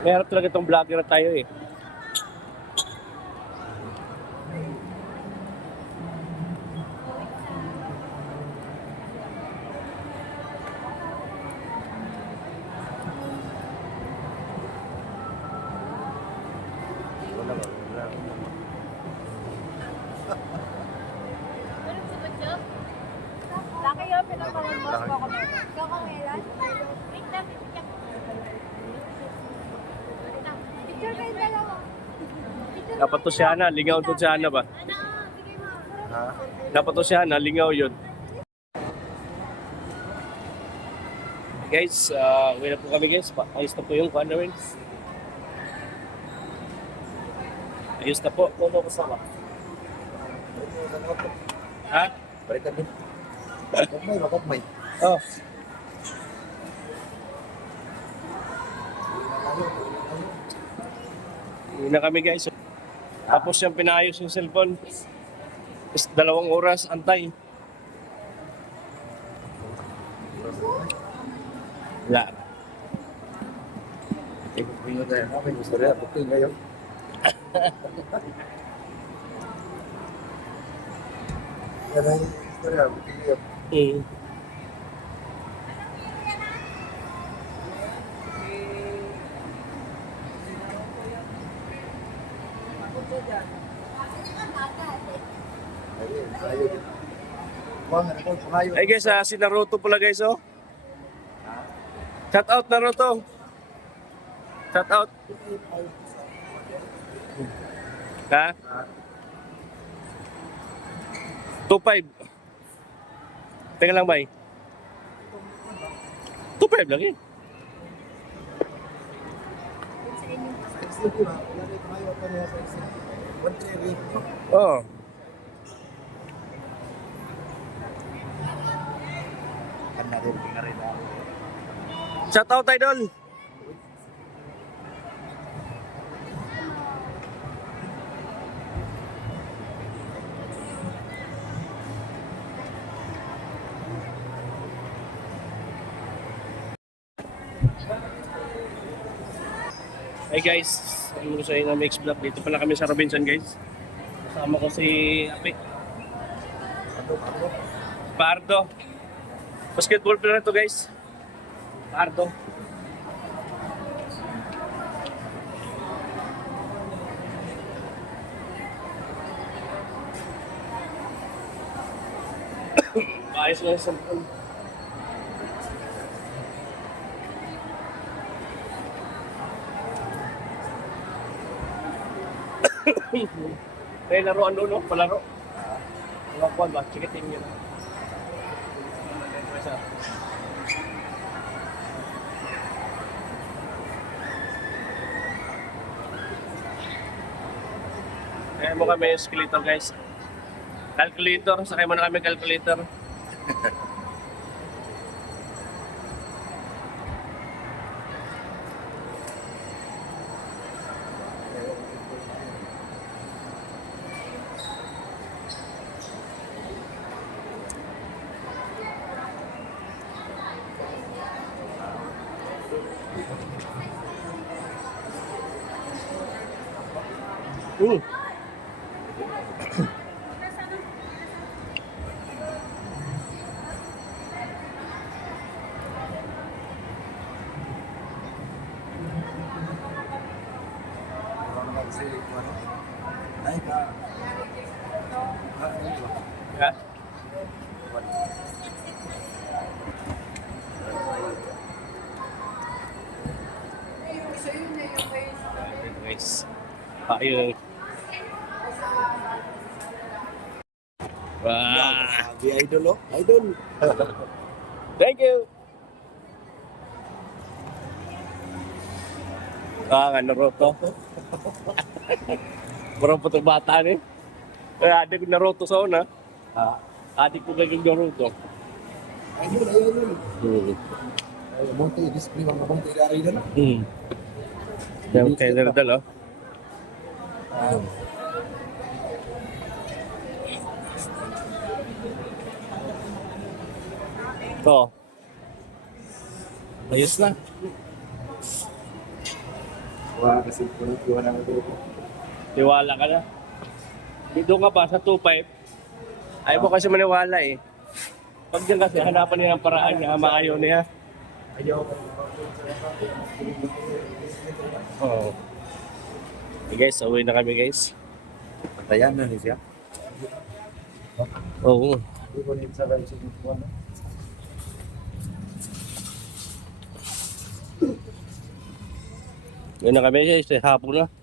Meron talaga itong vlogger tayo eh. Laki yun, pinapamamos ko ako Dapat to si Hana, lingaw to si Hana ba? Mo. Dapat to si Hana, lingaw yun. Guys, uh, uwi na po kami guys. Pa- Ayos na po yung kwan namin. Ayos na po. Todo kasama. Ha? Balikan din. Wakot may, wakot may. Oh. Uwi na kami guys. Tapos yung pinayos yung cellphone. Is dalawang oras antay. Wala. Tingnan Hey guys, uh, si Naruto pala guys oh. Shout out Naruto. Shout out. Ha? 25. Teka lang bay. 25 lang eh. Sa inyo. 130. Oo. Oh. Shout out, Idol! Hey guys, sabi ko sa inyo na mix vlog. Dito pala kami sa Robinson guys. Kasama ko si. Ano, ano? Pardo. Basketball player to guys. Pardo. Ayos na yung May laruan doon, no? Palaro. Mga kwan ba? Chikiting yun. Kaya mo kami escalator guys. Calculator, sakay mo na kami calculator. Mm. Ano naman si, ano? Ay, ka. Ah, ano ba? Yeah. Ito guys. Ayun. Wow. Grabe, idol, oh. Idol. Thank you. Ah, nga Naruto. Parang po itong bata ni. Eh, adik ko Naruto sa una. Ah, Adik ko gagawin Naruto. idol, ay, idol. Hmm. Ay, monte, display mga monte dari na. Hmm. Yung kay Nerdal, oh. Ah, Ito. Ayos na. Wala kasi kung iwan ang ito. Tiwala ka na. Dito ka pa sa 2.5. Ayaw mo kasi maniwala eh. Pag dyan kasi hanapan niya ng paraan niya, maayaw niya. Ayaw ko. Oo. Okay guys, uwi na kami guys. Patayan na niya siya. Oo. Hindi Uwi na kami guys, hapon na.